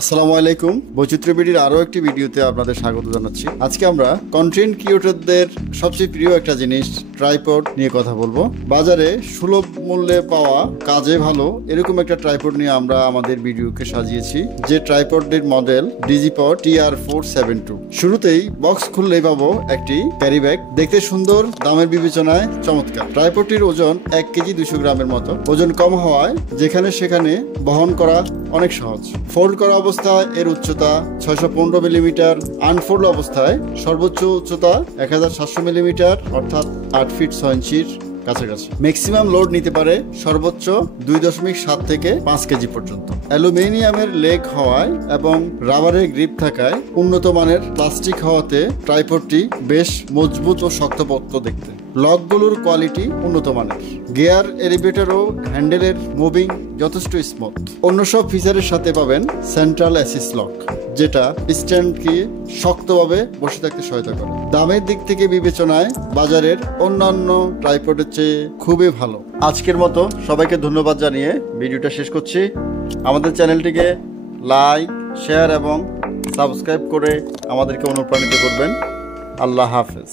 আসসালামু আলাইকুম। বৈচিত্র্য বিডির আরো একটি ভিডিওতে আপনাদের স্বাগত জানাচ্ছি। আজকে আমরা কন্টেন্ট ক্রিয়েটরদের সবচেয়ে প্রিয় একটা জিনিস ট্রাইপড নিয়ে কথা বলবো। বাজারে সুলভ মূল্যে পাওয়া, কাজে ভালো এরকম একটা ট্রাইপড নিয়ে আমরা আমাদের ভিডিওকে সাজিয়েছি, যে ট্রাইপডের মডেল ডিজিপড TR472। শুরুতেই বক্স খুললেই পাবো একটি ক্যারি ব্যাগ, দেখতে সুন্দর, দামের বিবেচনায় চমৎকার। ট্রাইপডটির ওজন 1 কেজি 200 গ্রামের মতো। ওজন কম হওয়ায় যেখানে সেখানে বহন করা অনেক সহজ। ফোল্ড করা অবস্থায় এর উচ্চতা 615 মিলিমিটার, আনফোল্ড অবস্থায় সর্বোচ্চ উচ্চতা 1700 মিলিমিটার, অর্থাৎ 8 ফিট 6 ইঞ্চির কাছাকাছি। ম্যাক্সিমাম লোড নিতে পারে সর্বোচ্চ 2.7 থেকে 5 কেজি পর্যন্ত। অ্যালুমিনিয়ামের লেগ হওয়ায় এবং রাবারের গ্রিপ থাকায়, উন্নত মানের প্লাস্টিক হওয়াতে ট্রাইপডটি বেশ মজবুত ও শক্তপোক্ত দেখতে। লকগুলোর কোয়ালিটি উন্নত মানের। গিয়ার, এলিভেটর ও হ্যান্ডেলের মুভিং যথেষ্ট স্মুথ। অন্য সব ফিচারের সাথে পাবেন সেন্ট্রাল অ্যাসিস লক, যেটা স্ট্যান্ডকে শক্তভাবে বসে থাকতে সহায়তা করে। দামের দিক থেকে বিবেচনায় বাজারের অন্যান্য ট্রাইপডের চেয়ে খুবই ভালো। আজকের মতো সবাইকে ধন্যবাদ জানিয়ে ভিডিওটা শেষ করছি। আমাদের চ্যানেলটিকে লাইক, শেয়ার এবং সাবস্ক্রাইব করে আমাদেরকে অনুপ্রাণিত করবেন। আল্লাহ হাফেজ।